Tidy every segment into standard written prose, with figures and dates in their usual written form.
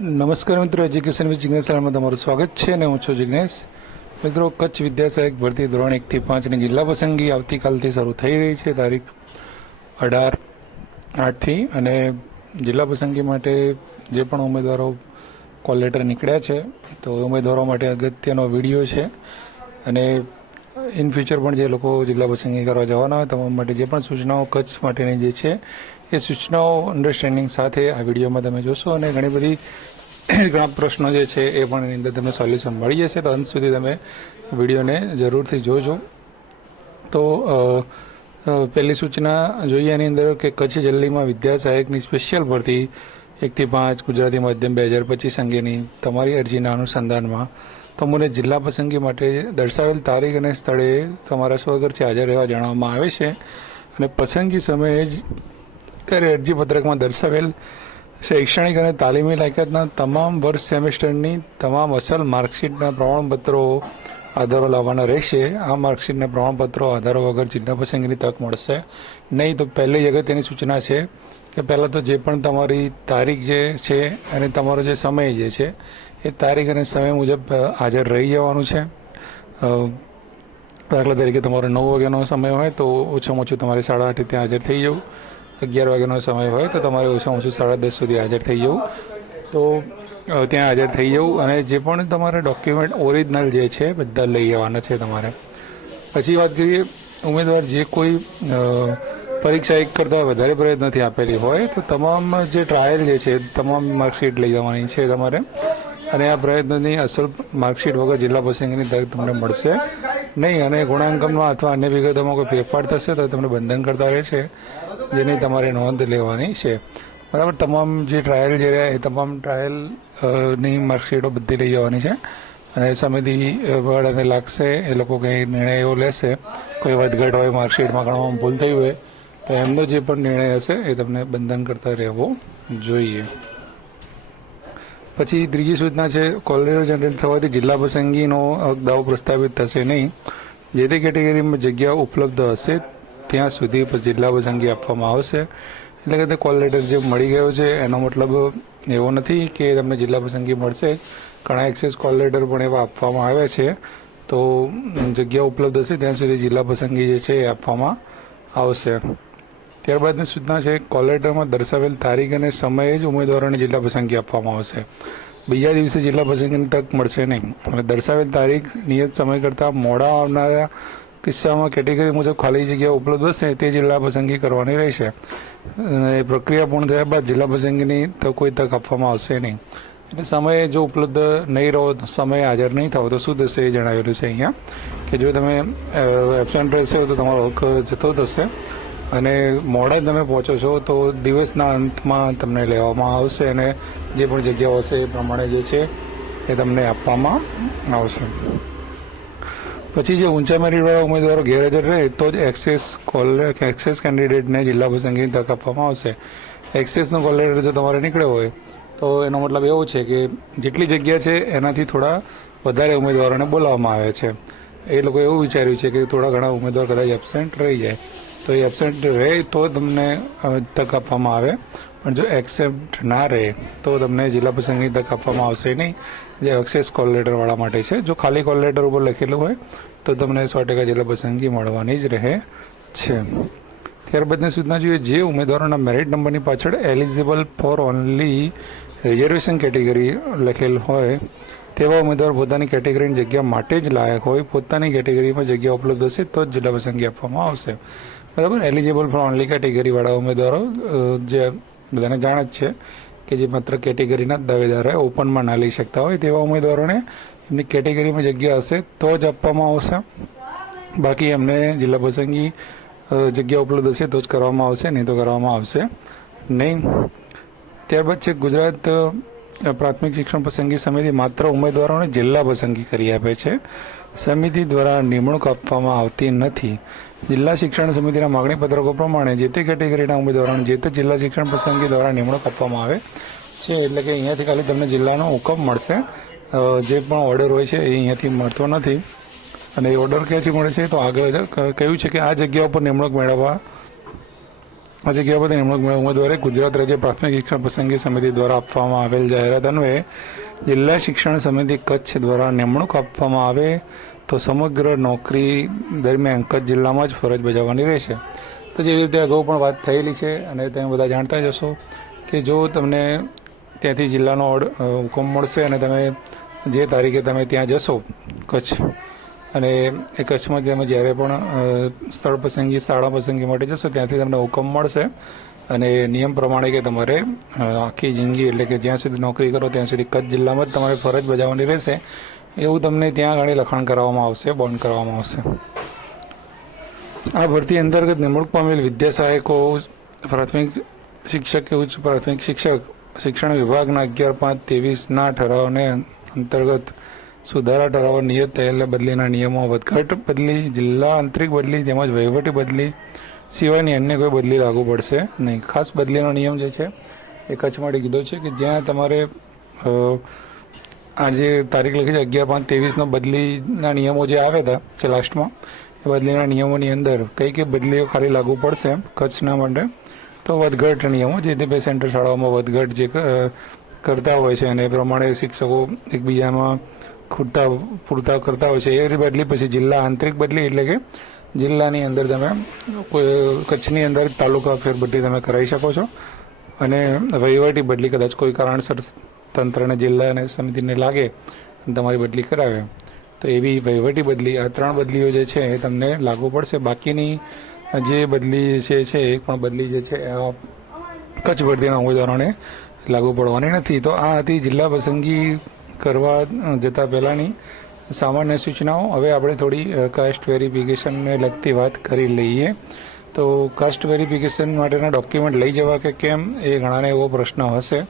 નમસ્કાર મિત્રો, education with Jignesh માં તમારું સ્વાગત છે અને હું છું જિગ્નેશ. મિત્રો, કચ્છ વિદ્યા સહાયક ભરતી ધોરણ 1 થી 5 ની જિલ્લા પસંદગી આવતીકાલથી શરૂ થઈ રહી છે, તારીખ 18/8થી. અને જિલ્લા પસંદગી માટે જે પણ ઉમેદવારો કોલ લેટર નીકળ્યા છે તો ઉમેદવારો માટે અગત્યનો વિડીયો છે. અને ઇન ફ્યુચર પણ જે લોકો જિલ્લા પસંદગી કરવા જવાના હોય તમામ માટે જે પણ સૂચનાઓ કચ્છ માટેની જે છે એ સૂચનાઓ અન્ડરસ્ટેન્ડિંગ સાથે આ વિડીયોમાં તમે જોશો. અને ઘણા પ્રશ્નો જે છે એ પણ એની અંદર તમને સોલ્યુશન મળી જશે. તો અંત સુધી તમે વિડીયોને જરૂરથી જોજો. તો પહેલી સૂચના જોઈએ એની અંદર કે કચ્છ જિલ્લામાં વિદ્યા સહાયકની સ્પેશિયલ ભરતી 1 થી 5 ગુજરાતી માધ્યમ 2025 અંગેની તમારી અરજીના અનુસંધાનમાં તમને જિલ્લા પસંદગી માટે દર્શાવેલ તારીખ અને સ્થળે તમારા સ્વઘરથી હાજર રહેવા જણાવવામાં આવે છે. અને પસંદગી સમયે જ ત્યારે અરજીપત્રકમાં દર્શાવેલ શૈક્ષણિક અને તાલીમી લાયકાતના તમામ વર્ષ સેમેસ્ટરની તમામ અસલ માર્કશીટના પ્રમાણપત્રો આધારો લાવવાના રહેશે. આ માર્કશીટના પ્રમાણપત્રો આધારો વગર જિલ્લા પસંદગીની તક મળશે નહીં. તો પહેલી અગત્યની સૂચના છે કે પહેલાં તો જે પણ તમારી તારીખ જે છે અને તમારો જે સમય જે છે એ તારીખ અને સમય મુજબ હાજર રહી જવાનું છે. દાખલા તરીકે તમારો 9 વાગ્યાનો સમય હોય તો ઓછામાં ઓછું તમારે 8:30 ત્યાં હાજર થઈ જવું. 11 વાગ્યાનો સમય હોય તો તમારે ઓછામાં ઓછું 10:30 સુધી હાજર થઈ જવું. તો ત્યાં હાજર થઈ જવું. અને જે પણ તમારે ડોક્યુમેન્ટ ઓરિજિનલ જે છે બધા લઈ જવાના છે તમારે. પછી વાત કરીએ, ઉમેદવાર જે કોઈ પરીક્ષા એક કરતાં વધારે પ્રયત્નથી આપેલી હોય તો તમામ જે ટ્રાયલ જે છે તમામ માર્કશીટ લઈ જવાની છે તમારે. અને આ પ્રયત્નોની અસલ માર્કશીટ વગર જિલ્લા પસંદગીની તક તમને મળશે નહીં. અને ગુણાંકનમાં અથવા અન્ય વિગતોમાં કોઈ ફેરફાર થશે તો તમને બંધન કરતા રહેશે, જેની તમારે નોંધ લેવાની છે. બરાબર. તમામ જે ટ્રાયલ જે રહ્યા એ તમામ ટ્રાયલની માર્કશીટો બધી લઈ જવાની છે. અને સમિતિ વાળાને લાગશે એ લોકો કંઈ નિર્ણય એવો લેશે, કોઈ વધઘટ હોય માર્કશીટમાં ગણવામાં ભૂલ થઈ હોય તો એમનો જે પણ નિર્ણય હશે એ તમને બંધન કરતા રહેવો જોઈએ. પછી ત્રીજી સૂચના છે, કોલેટર જનરલ થવાથી જિલ્લા પસંદગીનો દાવો પ્રસ્તાવિત થશે નહીં. જે તે કેટેગરીમાં જગ્યા ઉપલબ્ધ હશે ત્યાં સુધી જિલ્લા પસંદગી આપવામાં આવશે. એટલે કે તે કોલ લેટર જે મળી ગયો છે એનો મતલબ એવો નથી કે તમને જિલ્લા પસંદગી મળશે. ઘણા એક્સેસ કોલ લેટર પણ એવા આપવામાં આવ્યા છે. તો જગ્યા ઉપલબ્ધ હશે ત્યાં સુધી જિલ્લા પસંદગી જે છે એ આપવામાં આવશે. ત્યારબાદની સૂચના છે, કોલ લેટરમાં દર્શાવેલ તારીખ અને સમયે જ ઉમેદવારોને જિલ્લા પસંદગી આપવામાં આવશે. બીજા દિવસે જિલ્લા પસંદગીની તક મળશે નહીં. અને દર્શાવેલ તારીખ નિયત સમય કરતાં મોડા આવનારા કિસ્સામાં કેટેગરી મુજબ ખાલી જગ્યા ઉપલબ્ધ હશે તે જિલ્લા પસંદગી કરવાની રહેશે. અને પ્રક્રિયા પૂર્ણ થયા બાદ જિલ્લા પસંદગીની તો કોઈ તક આપવામાં આવશે નહીં. એટલે સમયે જો ઉપલબ્ધ નહીં રહો, સમયે હાજર નહીં થાવ તો શું થશે એ જણાવેલું છે અહીંયા કે જો તમે એબસેન્ટ રહેશો તો તમારો હક જતો થશે. અને મોડા તમે પહોંચો છો તો દિવસના અંતમાં તમને લેવામાં આવશે અને જે પણ જગ્યાઓ હશે એ પ્રમાણે જે છે એ તમને આપવામાં આવશે. પછી જે ઊંચા મેરિટવાળા ઉમેદવારો ગેરહાજર રહે તો જ એક્સેસ કેન્ડિડેટને જિલ્લા પસંદગીની તક આપવામાં આવશે. એક્સેસનો કોલ લેટર જો તમારે નીકળ્યો હોય તો એનો મતલબ એવો છે કે જેટલી જગ્યા છે એનાથી થોડા વધારે ઉમેદવારોને બોલાવવામાં આવે છે. એ લોકો એવું વિચાર્યું છે કે થોડા ઘણા ઉમેદવાર કદાચ એબસેન્ટ રહી જાય તો એ એબસેન્ટ રહે તો તમને તક આપવામાં આવે. પણ જો એક્સેપ્ટ ના રહે તો તમને જિલ્લા પસંદગીની તક આપવામાં આવશે નહીં. જે એક્સેસ કોલ લેટરવાળા માટે છે. જો ખાલી કોલ લેટર ઉપર લખેલું હોય તો તમને 100% જિલ્લા પસંદગી મળવાની જ રહે છે. ત્યારબાદની સૂચના જોઈએ, જે ઉમેદવારોના મેરિટ નંબરની પાછળ eligible four only reservation category લખેલ હોય તેવા ઉમેદવાર પોતાની કેટેગરીની જગ્યા માટે જ લાયક હોય, પોતાની કેટેગરીમાં જગ્યા ઉપલબ્ધ હશે તો જ જિલ્લા પસંદગી આપવામાં આવશે. બરાબર. એલિજિબલ ફોર ઓનલી કેટેગરીવાળા ઉમેદવારો જે બધાને જાણ જ છે કે જે માત્ર કેટેગરીના જ દાવેદાર હોય, ઓપનમાં ના લઈ શકતા હોય તેવા ઉમેદવારોને એમની કેટેગરીમાં જગ્યા હશે તો જ આપવામાં આવશે. બાકી એમને જિલ્લા પસંદગી જગ્યા ઉપલબ્ધ હશે તો જ કરવામાં આવશે, નહીં તો કરવામાં આવશે નહીં. ત્યારબાદ છે, ગુજરાત પ્રાથમિક શિક્ષણ પસંદગી સમિતિ માત્ર ઉમેદવારોને જિલ્લા પસંદગી કરી આપે છે. સમિતિ દ્વારા નિમણૂક આપવામાં આવતી નથી. જિલ્લા શિક્ષણ સમિતિના માગણી પત્રકો પ્રમાણે જે તે કેટેગરીના ઉમેદવારોને જે તે જિલ્લા શિક્ષણ પસંદગી દ્વારા નિમણૂક આપવામાં આવે છે. એટલે કે અહીંયાથી ખાલી તમને જિલ્લાનો હુકમ મળશે. જે પણ ઓર્ડર હોય છે એ અહીંયાથી મળતો નથી. અને એ ઓર્ડર ક્યાંથી મળે છે તો આગળ કહ્યું છે કે આ જગ્યા ઉપર નિમણૂક મેળવવા આ જગ્યા પર નિમણૂક મેળવનાર ઉમેદવારે ગુજરાત રાજ્ય પ્રાથમિક શિક્ષણ પસંદગી સમિતિ દ્વારા આપવામાં આવેલ જાહેરાત અન્વયે જિલ્લા શિક્ષણ સમિતિ કચ્છ દ્વારા નિમણૂક આપવામાં આવે તો સમગ્ર નોકરી દરમિયાન કચ્છ જિલ્લામાં જ ફરજ બજાવવાની રહેશે. તો જેવી રીતે અગાઉ પણ વાત થયેલી છે અને તમે બધા જાણતા જ હશો કે જો તમને ત્યાંથી જિલ્લાનો હુકમ મળશે અને તમે જે તારીખે તમે ત્યાં જશો કચ્છ, અને એ કચ્છમાં તમે જ્યારે પણ સ્થળ પસંદગી શાળા પસંદગી માટે જશો ત્યાંથી તમને હુકમ મળશે અને નિયમ પ્રમાણે કે તમારે આખી જિંદગી એટલે કે જ્યાં સુધી નોકરી કરો ત્યાં સુધી કચ્છ જિલ્લામાં જ તમારે ફરજ બજાવવાની રહેશે એવું તમને ત્યાં આગળ લખાણ કરવામાં આવશે, બોન્ડ કરવામાં આવશે. આ ભરતી અંતર્ગત નિમણૂક પામેલ વિદ્યા સહાયકો, પ્રાથમિક શિક્ષક કે ઉચ્ચ પ્રાથમિક શિક્ષક શિક્ષણ વિભાગના 11/5/23ના ઠરાવને અંતર્ગત સુધારા ઠરાવ નિયત થયેલા બદલીના નિયમો વધઘટ બદલી, જિલ્લા આંતરિક બદલી તેમજ વહીવટી બદલી સિવાયની અન્ય કોઈ બદલી લાગુ પડશે નહીં. ખાસ બદલીનો નિયમ જે છે એ કચ્છ માટે કીધો છે કે જ્યાં તમારે આ જે તારીખ લખી છે 11/5/23ના બદલીના નિયમો જે આવ્યા હતા જે લાસ્ટમાં, એ બદલીના નિયમોની અંદર કઈ કઈ બદલીઓ ખાલી લાગુ પડશે કચ્છના માટે, તો વધઘટ નિયમો જે તે બે સેન્ટર શાળાઓમાં વધઘટ જે કરતા હોય છે અને એ પ્રમાણે શિક્ષકો એકબીજામાં પૂરતા કરતા હોય છે એ બદલી. પછી જિલ્લા આંતરિક બદલી એટલે કે જિલ્લાની અંદર તમે કોઈ કચ્છની અંદર તાલુકા ફેરબદલી તમે કરાવી શકો છો, અને વહીવટી બદલી કદાચ કોઈ કારણસર તંત્રને જિલ્લા અને સમિતિને લાગે તમારી બદલી કરાવે તો એવી વહીવટી બદલી, આ 3 બદલીઓ જે છે એ તમને લાગુ પડશે. બાકીની જે બદલી છે એ પણ બદલી જે છે કચ્છ ભરતીના ઉમેદવારોને લાગુ પડવાની નથી. તો આ હતી જિલ્લા પસંદગી કરવા જતાં પહેલાંની સામાન્ય સૂચનાઓ. હવે આપણે થોડી કાસ્ટ વેરિફિકેશનને લગતી વાત કરી લઈએ. તો કાસ્ટ વેરિફિકેશન માટેના ડોક્યુમેન્ટ લઈ જવા કે કેમ, એ ઘણાને એવો પ્રશ્ન હશે.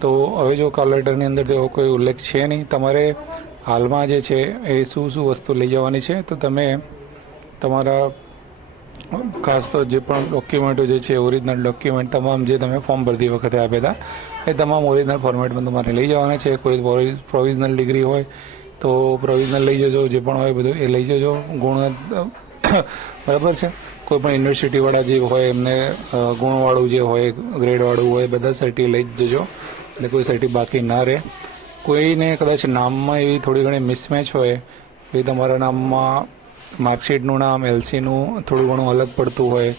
તો હવે જો કોલ લેટરની અંદર તેવો કોઈ ઉલ્લેખ છે નહીં. તમારે હાલમાં જે છે એ શું વસ્તુ લઈ જવાની છે, તો તમે તમારા ખાસ તો જે પણ ડોક્યુમેન્ટો જે છે ઓરિજિનલ ડોક્યુમેન્ટ તમામ જે તમે ફોર્મ ભરતી વખતે આપ્યા હતા એ તમામ ઓરિજિનલ ફોર્મેટમાં તમારે લઈ જવાના છે. કોઈ પ્રોવિઝનલ ડિગ્રી હોય તો પ્રોવિઝનલ લઈ જજો, જે પણ હોય બધું એ લઈ જજો. બરાબર છે. કોઈ પણ યુનિવર્સિટીવાળા જે હોય એમને ગુણવાળું જે હોય, ગ્રેડવાળું હોય, બધા સર્ટી લઈ જ જજો એટલે કોઈ સર્ટી બાકી ના રહે. કોઈને કદાચ નામમાં એવી થોડી ઘણી મિસમેચ હોય એ તમારા નામમાં માર્કશીટનું નામ એલસીનું થોડું ઘણું અલગ પડતું હોય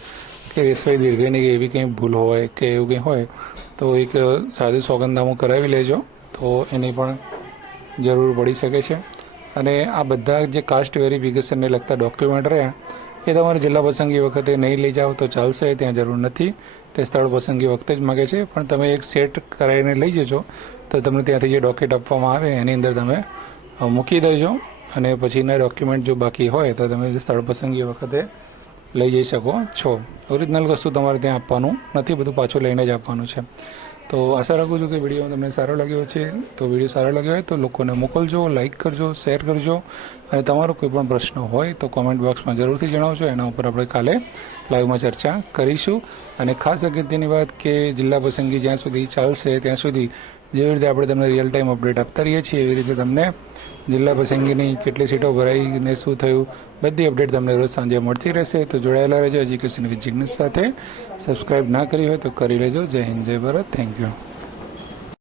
કે રેસવાઈ દીર્ઘની કે એવી કંઈ ભૂલ હોય કે એવું કંઈ હોય તો એક સાદું સોગંદનામું કરાવી લેજો, તો એની પણ જરૂર પડી શકે છે. અને આ બધા જે કાસ્ટ વેરિફિકેશનને લગતા ડોક્યુમેન્ટ રહ્યા એ તમારે જિલ્લા પસંદગી વખતે નહીં લઈ જાઓ તો ચાલશે, ત્યાં જરૂર નથી. તે સ્થળ પસંદગી વખતે જ માગે છે, પણ તમે એક સેટ કરાવીને લઈ જજો તો તમને ત્યાંથી જે ડોક્યુમેન્ટ આપવામાં આવે એની અંદર તમે મૂકી દેજો, અને પછીના ડોક્યુમેન્ટ જો બાકી હોય તો તમે સ્થળ પસંદગી વખતે લઈ જઈ શકો છો. ઓરિજિનલ વસ્તુ તમારે ત્યાં આપવાનું નથી, બધું પાછું લઈને જ આપવાનું છે. તો આશા રાખું છું કે વિડીયો તમને સારો લાગ્યો છે. તો વિડીયો સારો લાગ્યો હોય તો લોકોને મોકલજો, લાઇક કરજો, શેર કરજો, અને તમારો કોઈ પણ પ્રશ્ન હોય તો કોમેન્ટ બોક્સમાં જરૂરથી જણાવજો. એના ઉપર આપણે કાલે લાઈવમાં ચર્ચા કરીશું. અને ખાસ અગત્યની વાત કે જિલ્લા પસંદગી જ્યાં સુધી ચાલશે ત્યાં સુધી જેવી રીતે આપણે તમને રિયલ ટાઈમ અપડેટ આપતા રહીએ છીએ એવી રીતે તમને જિલ્લા પસંદગીની કેટલી સીટો ભરાઈ ને શું થયું બધી અપડેટ તમને રોજ સાંજે મળતી રહેશે. તો જોડાયેલા રહેજો એજ્યુકેશન વિથ જિગ્નેશ સાથે. સબસ્ક્રાઈબ ના કરી હોય તો કરી લેજો. જય હિન્દ, જય ભારત. Thank you.